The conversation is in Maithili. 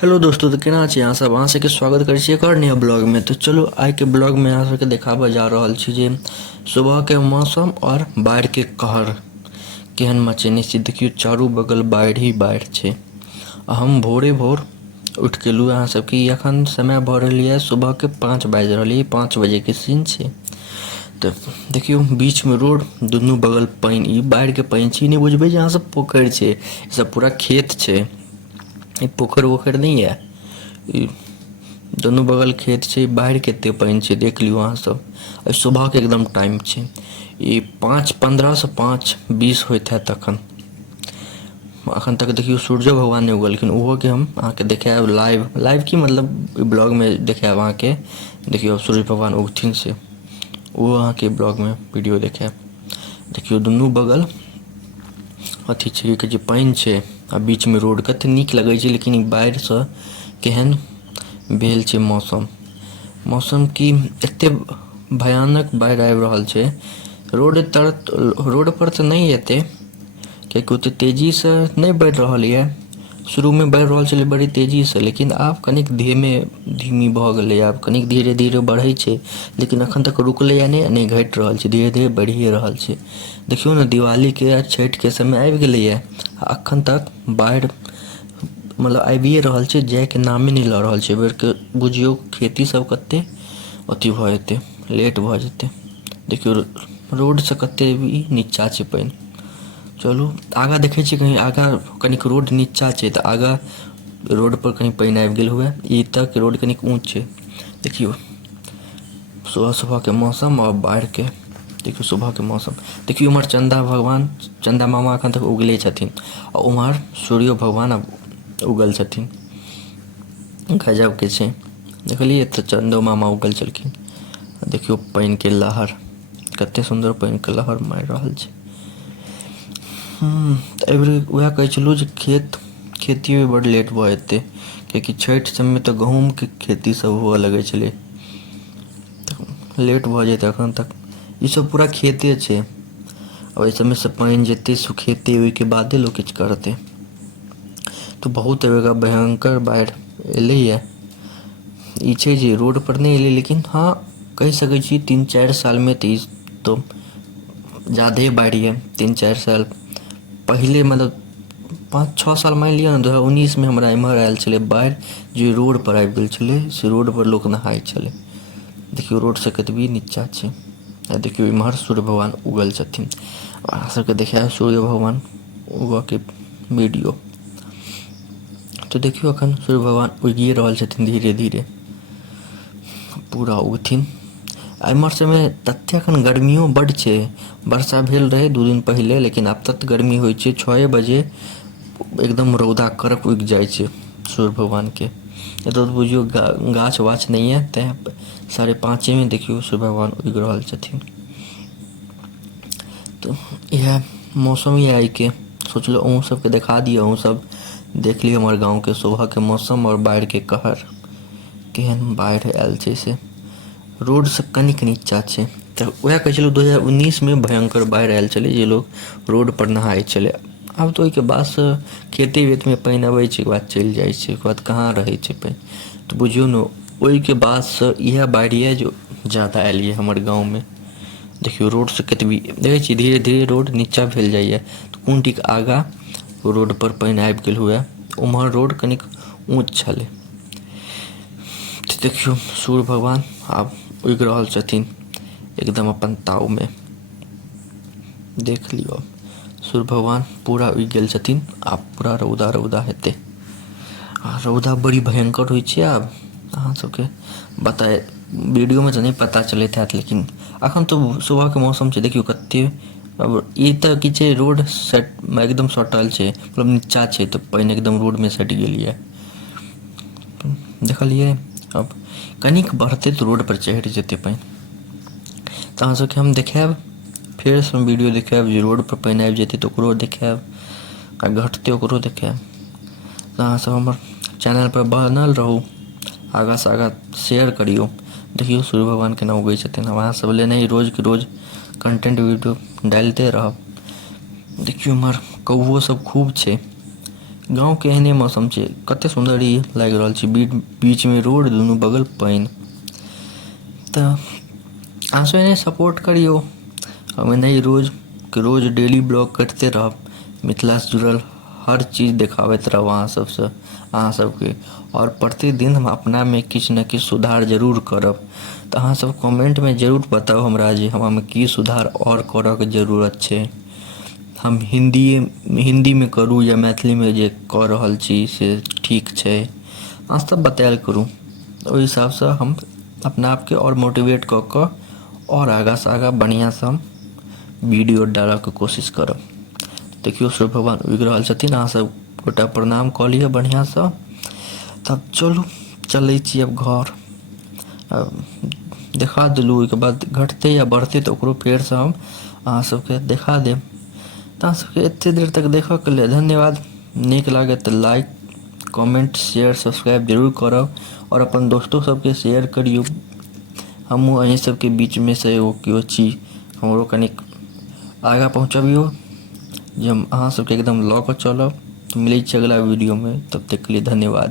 हेलो दोस्तों, तो केना छी अहाँ सब। अहाँ सबके स्वागत करै छी एक और नया ब्लॉग में। तो चलो आइ के ब्लॉग में अहाँ सबके देखाबऽ जा रहल छी जे सुबह के मौसम और बाढ़ के कहर केहन मचेने छी। देखियो चारू बगल बाढ़ ही बाढ़ छै। हम भोरे भोर उठ गेलहुँ अहाँ सबके अखन समय भऽ रहल यऽ सुबह के 5 बाजि रहल यऽ। 5 बजे के सीन छै। तो देखियो बीच में रोड, दुनू बगल पानि। ई बाढ़ के पानि छी, नहि बुझबै जे अहाँ सब पोखरि छै। ई सब पूरा खेत छै। ई पोखर वोखर नहीं है। ई दुनू बगल खेत छै। बाहर कते पानि छै देख लियौ अहाँ सब। सुबह के एकदम टाइम छै। ई 5:15 से 5:20 होइत हैत तखन। अखन तक देखियो सूर्य भगवान नहीं उगलखिन। ओहो के हम अहाँके देखायब लाइव की मतलब ब्लॉग में देखायब अहाँके। देखियो सूर्य भगवान उगथिन से ओ अहाँके ब्लॉग में वीडियो देखायब। देखियो दुनू बगल अथी छै कि जे पानि छै आ बीच में रोड। कते नीक लगै छै। लेकिन ई बाढ़ि से केहन भेल छै मौसम की एते भयानक बाढ़ि आबि रहल छै। रोड पर तऽ नहीं एते, कियाकि ओते तेजी से नहीं बढ़ि रहल यऽ। शुरू में बढ़ि रहल छलै बड़ी तेजी से, लेकिन आब कनिक धीमी भऽ गेलै। आब कनिक धीरे धीरे बढ़ै छै, लेकिन अखन तक रुकलैया नहीं घटि रहल छै। धीरे धीरे बढ़िए रहल छै। देखियौ ने दिवाली के आ छठि के समय आबि गेलैया, अखन तक बाढ़ि मतलब आबिए रहल छै, जाय के नामे नहीं लऽ रहल छै। एहि बेर के बुझियौ खेती सब कते अथी भऽ जेतै, लेट भऽ जेतै। देखियौ रोड से कते भी नीचा छै पानि। चलू आगाँ देखै छी, कहीं आगाँ कनिक रोड नीचा छै तऽ आगाँ रोड पर कहीं पानि आबि गेल हुए। ई तक रोड कनिक ऊँच छै। देखियो सुबह सुबह के मौसम और बाढ़ के। देखियो सुबह के मौसम। देखियो उम्हर चंदा मामा अखन तक उगले छथिन, और उम्हर सूर्यो भगवान अब उगल छथिन। गजब के छै। देखलियै तऽ चंदो मामा उगल छलखिन। देखियो पानि के लहर, कते सुंदर पानि के लहर मारि रहल छै। एहि बेर वएह कहै छलहुँ जे खेती में बड़ लेट भऽ जेतै, कियाकि छठि सब में तऽ गहूँम के खेती सब हुअ लगै छलै। लेट भऽ जेतै एखन तक। ई सब पूरा खेते छै। ओहि सबमें से पानि जेतै सुखेतै, ओहिके बादे लोक किछु करतै। तो बहुत भयंकर बाढ़ि एलैया। ई छै जे रोड पर नहीं एलै, लेकिन हाँ कहि सकै छी 3-4 साल में तऽ ई तो ज़्यादे बाढ़ि है। 3-4 साल पहले मतलब 5-6 साल मानि लिअ ने। 2019 में हमरा एम्हर आयल छलै बाढ़ि, जे रोड पर आबि गेल छलै। से रोड पर लोक नहाय छलै। देखियो रोड से कतबी नीचा छै। आ देखियो इम्हर सूर्य भगवान उगल छथिन। अहाँ सबके देखायब सूर्य भगवान उगऽ के वीडियो। तो देखियो अखन सूर्य भगवान उगिए रहल छथिन धीरे धीरे, पूरा उगथिन। एम्हर सबमे तते अखन गर्मियो बड्ड छै। वर्षा भेल रहै 2 दिन पहिले, लेकिन आब तत गर्मी होइ छै। 6 बजे एकदम रौदा कड़क उगि जाइ छै सूर्य भगवान के। एतऽ तऽ बुझियौ गाछ वाछ नहीं है, तेँ 5:30 में देखियो सूर्य भगवान उगि रहल छथिन। तो इएह मौसम यऽ आइ के। सोचलहुँ अहूँ सबके देखा दिअ, अहूँ सब देख लिअ हमर गाँव के सुबह के मौसम और बाढ़ि के कहर। केहन बाढ़ि आयल छै से रोड से कनिक नीचा छै। तऽ वएह कहै छलहुँ 2019 में भयंकर बाढ़ि आयल छलै, जे लोग रोड पर नहाय छलै। आब तऽ ओहिके बादसँ खेते वेत में पानि अबै छै, ओकर बाद चलि जाइ छै, ओकर बाद कहाँ रहै छै पानि। तऽ बुझियौ ने ओहिके बादसँ इएह बाढ़ि यऽ जो ज़्यादा आयल यऽ हमर गाँव में। देखियो रोड से कतबी देखै छियै धीरे धीरे रोड नीचा भेल जाइए। तऽ कोन ठीक आगाँ रोड पर पानि आबि गेल हुए। उम्हर रोड कनिक ऊँच छलै। देखियो सूर्य भगवान आब उगि रहल छथिन एकदम अपन ताव में। देख लियौ सूर्य भगवान पूरा उगि गेल छथिन। आब पूरा रौदा हेतै। आ रौदा बड़ी भयंकर होइ छै। आब अहाँ सबके बताए वीडियो में तऽ नहीं पता चलैत हैत, लेकिन अखन तो सुबह के मौसम छै। देखियो कते अब ई तऽ की छै, रोड सेट एकदम सटल छै, मतलब नीचा छै, तऽ पानि एकदम रोड में सटि गेल यऽ। देखलियै अब कनिक बढ़तै तऽ रोड पर चढ़ि जेतै पानि। तऽ अहाँ सबके हम देखायब, फेरसँ हम वीडियो देखायब जे रोड पर पानि आबि जेतै तऽ ओकरो देखायब, आ घटतै ओकरो देखायब। तऽ अहाँ सब हमर चैनल पर बनल रहू, आगाँ से आगाँ शेयर करियौ। देखियौ सूर्य भगवान केना उगै छथिन। हम अहाँ सब लेल रोज के रोज कंटेंट वीडियो डालिते रहब। देखियौ इम्हर कौओ सब खूब छै। गाँव के एहने मौसम छै, कते सुंदर ई लागि रहल छै, बीच में रोड, दुनू बगल पानि। तऽ अहाँ सब एहने सपोर्ट करियो, हम एनाही रोज डेली ब्लॉग करते रहब, मिथिला से जुड़ल हर चीज देखाबैत रहब अहाँ सबके। और प्रतिदिन हम अपना में किछु ने किछु सुधार जरूर करब। तऽ अहाँ सब कमेंट में जरूर बताउ हमरा जे हमरा में की सुधार और करऽ के जरूरत छै। हम हिंदी में करूँ या मैथिली में जे कऽ रहल छी से ठीक छै, अहाँ सब बतायल करू। ओहि हिसाब से हम अपना आप के और मोटिवेट कऽ कऽ और आगाँ से आगाँ बढ़िया से हम वीडियो डालऽ के कोशिश करब। देखियो सूर्य भगवान उगि रहल छथिन, अहाँ सब गोटा प्रणाम कऽ लिअ बढ़िया से। तब चलू चलै छी अब घर। देखा देलू, ओहिके बाद घटते या बढ़ते तऽ ओकरो फेर से हम अहाँ सबके देखा देब। तऽ अहाँ सबके एते देर तक देखऽ के लिए धन्यवाद। नीक लागे तऽ लाइक, कमेंट, शेयर, सब्सक्राइब जरूर करब और अपन दोस्तों सबके शेयर करियो। हमहूँ अहीं सबके बीच में से एगो केओ छी, हमरो कनिक आगाँ पहुँचबियो जे हम अहाँ सबके एकदम लऽ कऽ चलब। मिलै छी अगला वीडियो में, तब तक के लिए धन्यवाद।